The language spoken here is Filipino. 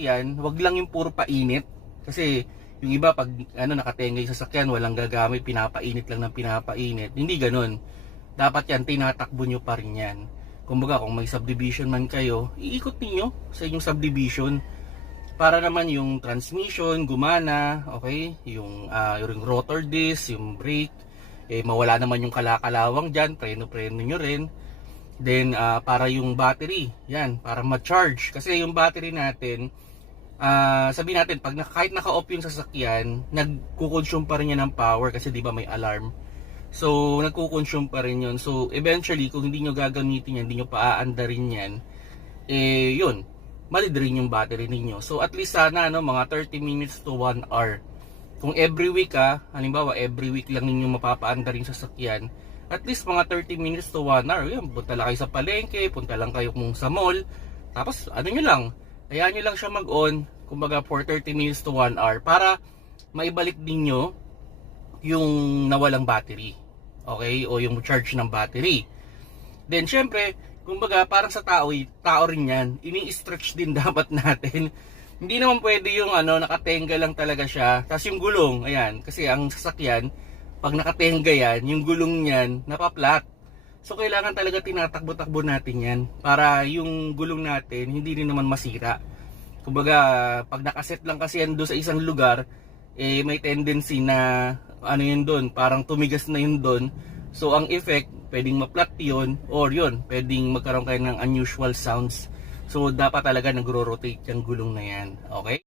sasakyan, wag lang yung puro painit. Kasi yung iba pag nakatenga yung sasakyan, walang gagamit, pinapainit lang ng pinapainit. Hindi ganun. Dapat yan, tinatakbo nyo pa rin yan. Kumbaga kung may subdivision man kayo, iikot niyo sa inyong subdivision para naman yung transmission gumana, okay? Yung rotor disc, yung brake, mawala naman yung kalakalawang dyan, preno-preno nyo rin. Then para yung battery, yan, para ma-charge. Kasi yung battery natin, sabihin natin, kahit naka-off yung sasakyan, nagko-consume pa rin yan ng power kasi di ba may alarm. So, nagko-consume pa rin yun. So, eventually, kung hindi nyo gagamitin yan, hindi nyo paaandarin yan, yun, malidrain yung battery ninyo. So, at least sana, mga 30 minutes to 1 hour. Kung every week, halimbawa, every week lang ninyo mapapaandarin sa sasakyan, at least mga 30 minutes to 1 hour. Yan, punta lang kayo sa palengke, punta lang kayo kung sa mall. Tapos, nyo lang, hayaan nyo lang siya mag-on, kumbaga, for 30 minutes to 1 hour, para maibalik ninyo yung nawalang battery, okay, o yung charge ng battery. Then syempre, kumbaga parang sa tao rin yan, ini-stretch din dapat natin. Hindi naman pwede yung nakatenga lang talaga siya, tapos yung gulong, ayan, kasi ang sasakyan pag nakatenga yan, yung gulong niyan napaplat. So kailangan talaga tinatakbo-takbo natin yan para yung gulong natin hindi rin naman masira. Kumbaga pag nakaset lang kasi yan doon sa isang lugar, may tendency na yun doon, parang tumigas na yun doon. So ang effect, pwedeng ma-flat yun, or yun, pwedeng magkaroon kayo ng unusual sounds. So dapat talaga nagro-rotate yung gulong na yan, okay?